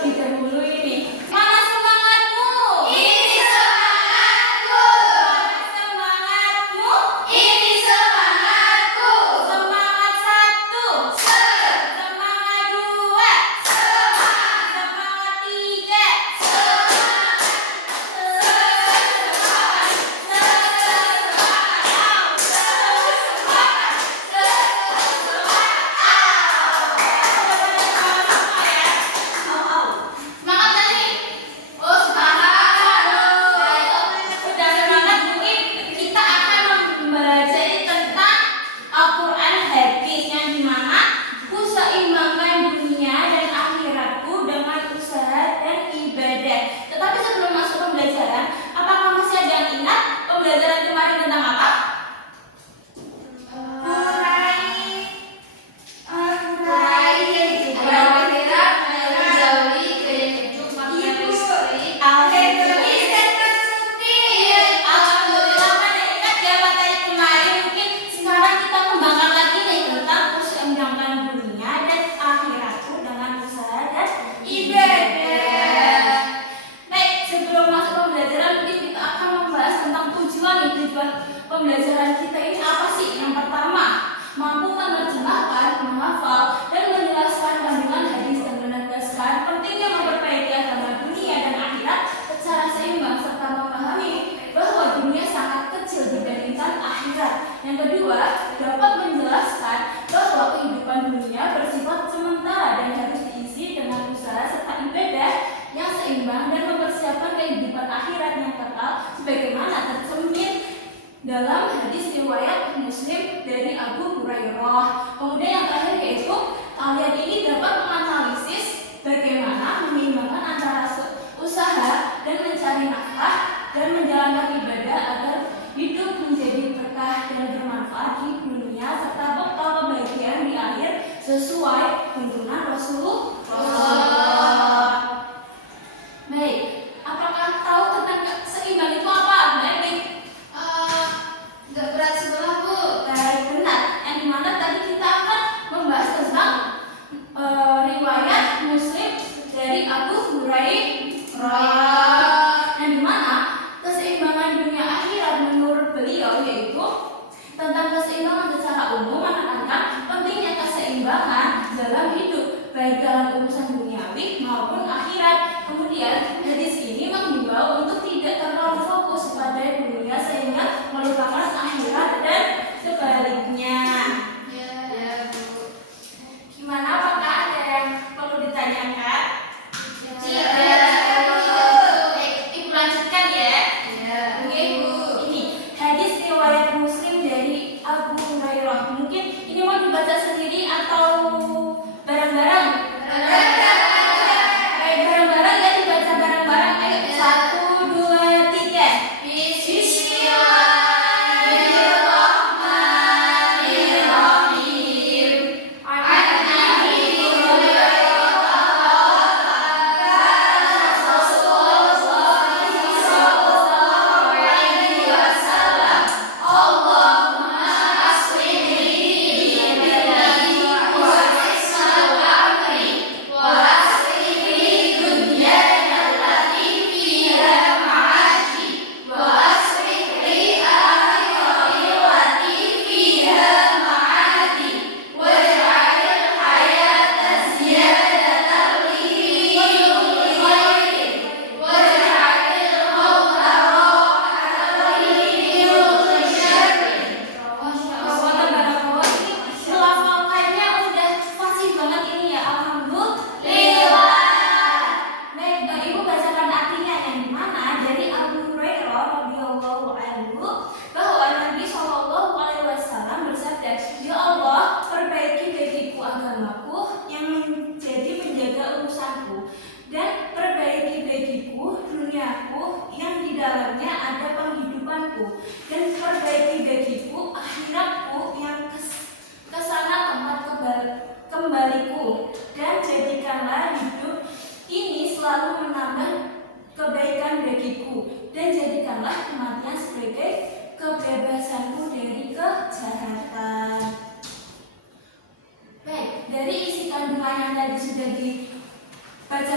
lebih dahulu ini. Mana semangatmu? Ini semangatku. Mana semangatmu? Ini semangatku. Semangat satu. Semangat dua. Semangat tiga. Semangat tadi. Oh, semangat. Udah semangat, mungkin kita akan membaca tentang Al-Quran hadis yang dimana ku seimbangkan dunia dan akhiratku dengan usaha dan ibadah. Tetapi sebelum masuk pembelajaran, apakah masih ada yang ingat pembelajaran kemarin tentang apa? Alhamdulillah, pada ingat ya materi kemarin. Mungkin sekarang kita kembangkan lagi nih tentang keseimbangan dunia dan akhiratku dengan usaha dan ibadah. Baik, sebelum masuk pembelajaran mungkin kita akan membahas tentang tujuan pembelajaran kita ini apa sih? Yang pertama, mampu menerjemahkan, menghafal, dan menjelaskan kandungan hadis dan menegaskan pentingnya memperbaiki agama dunia dan akhirat secara seimbang serta memahami bahwa dunia sangat kecil dibandingkan akhirat. Yang kedua, dapat menjelaskan bahwa kehidupan dunia bersifat sementara dan harus diisi dengan usaha serta ibadah yang seimbang dan mempersiapkan kehidupan akhirat yang kekal sebagaimana tercermin dalam hadis riwayat Muslim dari Abu Hurairah. Kemudian yang terakhir yaitu kalian ini dapat menganalisis bagaimana menyeimbangkan antara usaha dan mencari nafkah dan menjalankan ibadah agar hidup menjadi berkah dan bermanfaat di dunia serta bekal kebahagiaan di akhir sesuai tuntunan Rasulullah. Baik, apakah tahu tentang seimbang itu apa? Baik. Nggak berat sebelah, Bu. Baik, benar. Yang dimana tadi kita akan membahas tentang riwayat Muslim dari Abu Hurairah. Yang dimana keseimbangan dunia akhirat menurut beliau yaitu tentang keseimbangan secara umum menekankan pentingnya keseimbangan dalam hidup baik dalam urusan duniawi maupun akhirat. Kemudian hadis ini menghimbau untuk tidak terlalu fokus pada dunia sehingga melupakan akhirat dan sebaliknya. Ya, Bu. Gimana, apakah ada yang perlu ditanyakan? Baik, Ibu lanjutkan ya. Oke, Bu. Ini hadis riwayat Muslim dari Abu Hurairah. Mungkin ini mau dibaca sendiri atau bareng-bareng? Baik, bareng-bareng ya, dibaca bareng-bareng. Ayo, 1, 2, 3. Bismillahirrahmanirrahim.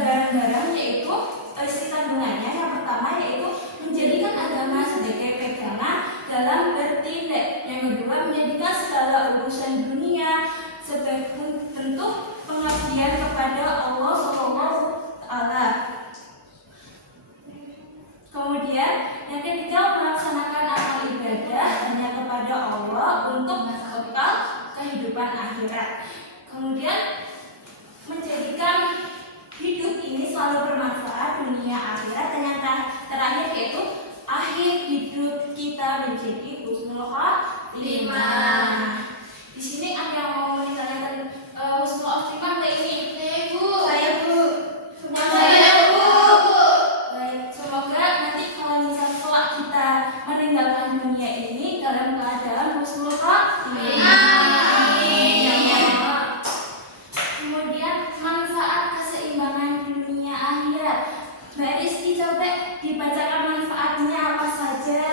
bareng-bareng, yaitu isi kandungannya. Yang pertama yaitu menjadikan agama sebagai pegangan dalam bertindak. Yang kedua, menjadikan segala urusan dunia sebagai bentuk pengabdian kepada Allah Subhanahu Ta'ala. Kemudian yang ketiga, melaksanakan amal ibadah hanya kepada Allah untuk bekal kehidupan akhirat. Kemudian menjadikan hidup ini selalu bermanfaat dunia akhirat. Dan yang terakhir yaitu akhir hidup kita menjadi husnul khotimah. Di sini ada yang mau ditanyakan husnul khotimah nggak ini? Bu. Saya Bu. Saya Bu. Baik, semoga nanti kalau misal setelah kita meninggalkan dunia ini dalam keadaan husnul khotimah. Kemudian manfaat keseimbangan dunia akhirat. Mbak Rizky, coba dibacakan manfaatnya apa saja.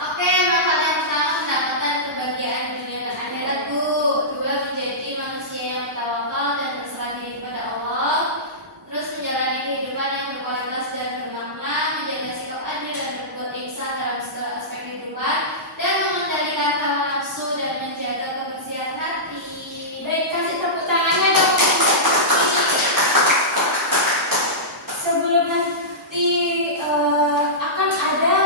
Oke, manfaat yang pertama mendapatkan kebahagiaan dunia dan akhirat, Bu. Dua, menjadi manusia yang bertawakal dan berserah diri kepada Allah. Terus menjalani kehidupan yang berkualitas dan bermakna, menjaga sikap adil dan berbuat ihsan dalam segala aspek kehidupan, dan mengendalikan hawa nafsu dan menjaga kebersihan hati. Baik, kasih tepuk tangannya dong. Sebelum nanti akan ada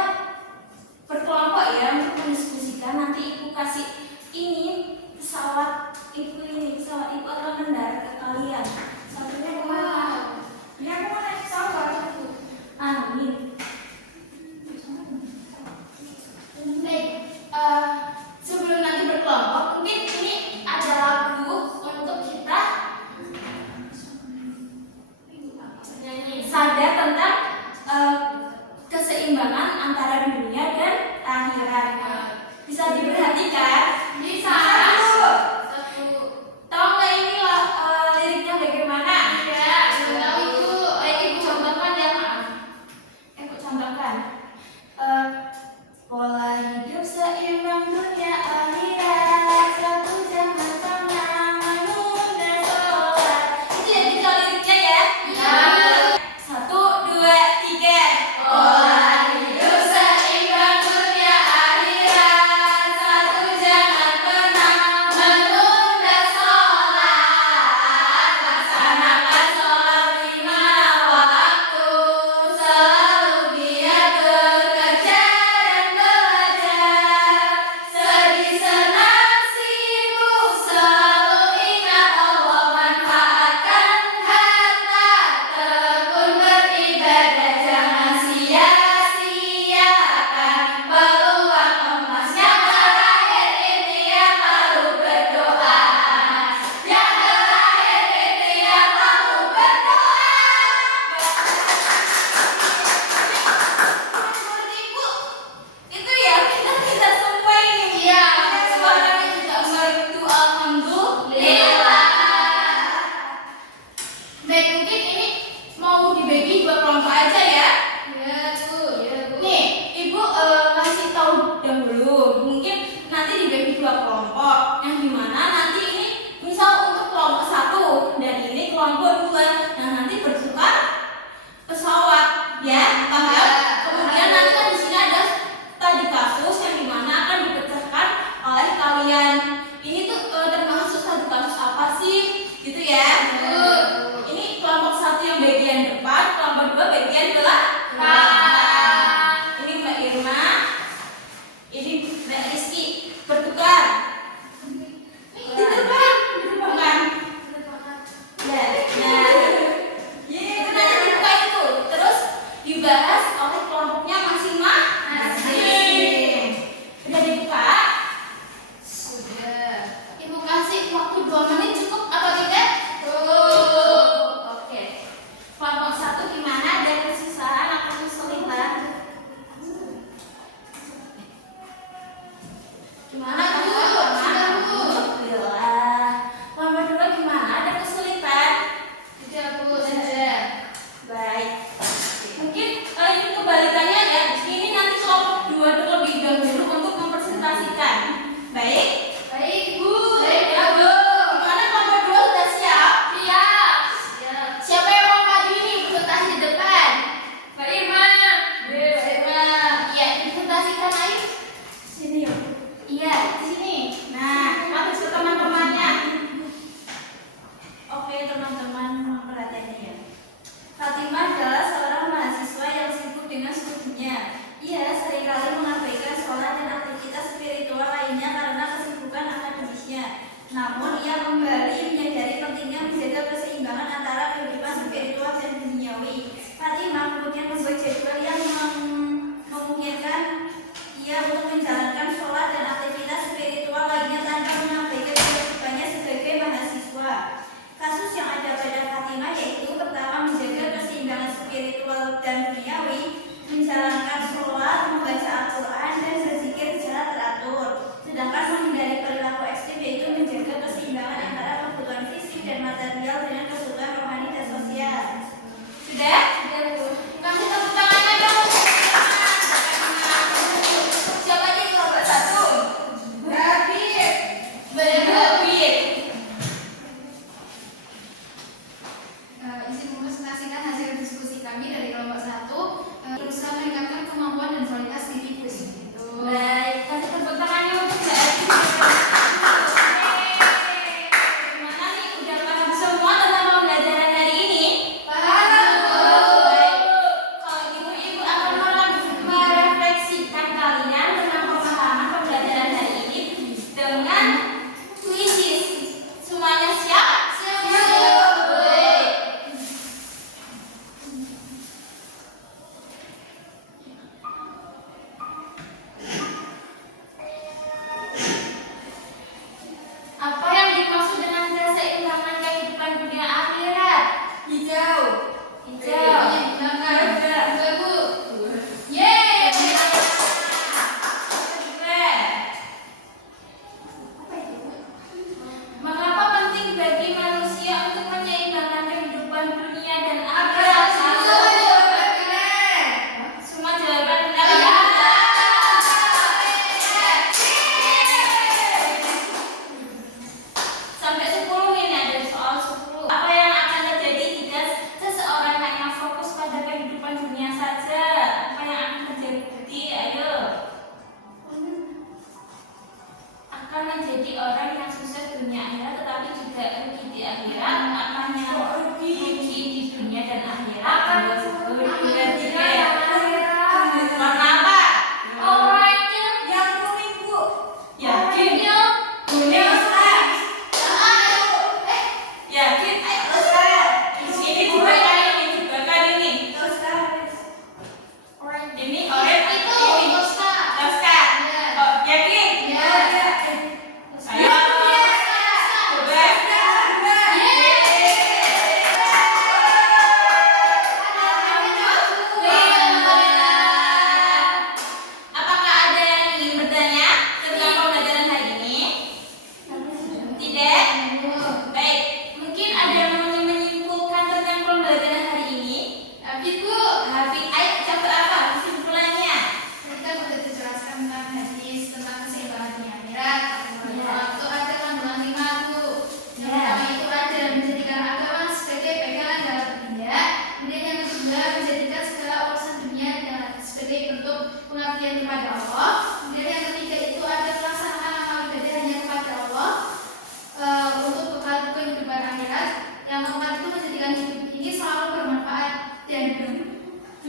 berkelompok ya untuk mendiskusikan, nanti ibu kasih ini pesawat ibu akan mendarat ke kalian. Satunya kemana? Ya, aku mau naik pesawat. Amin. Baik, sebelum nanti berkelompok, mungkin ini ada lagu untuk kita sadar tentang keseimbangan antara dunia dan akhirat. Bisa diperhatikan? Bisa. Bu. Satu. Tahu nggak ini liriknya bagaimana? Iya, sudah tahu, Ibu. Baik, ibu contohkan ya, maaf. Ibu contohkan. Pola hidup seimbang dunia akhirat, satu jam tenang menunda sholat. Itu ya kita liriknya ya. Iya. 1, 2, 3. Pola hidup seimbang dunia akhirat,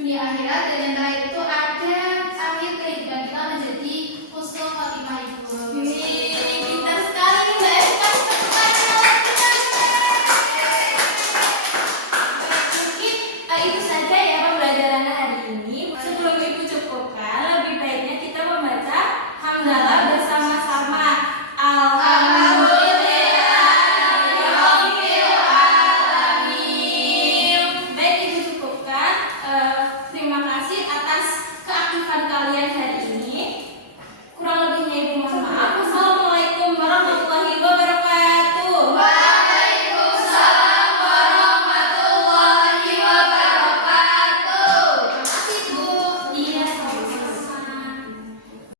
di akhirat, dan yang terakhir itu ada akhir kehidupan kita menjadi husnul khotimah itu. Wih, pintar sekali nih Mbak Eka. Tepuk tangan lagi dong. Mungkin itu saja ya pembelajaran hari ini. Sebelum Ibu cukupkan, lebih baiknya kita membaca hamdalah bersama-sama. Alhamdulillahirobbilalamin. Baik, Ibu cukupkan. Terima kasih atas keaktifan kalian hari ini. Kurang lebihnya Ibu mohon maaf. Wassalamualaikum warahmatullahi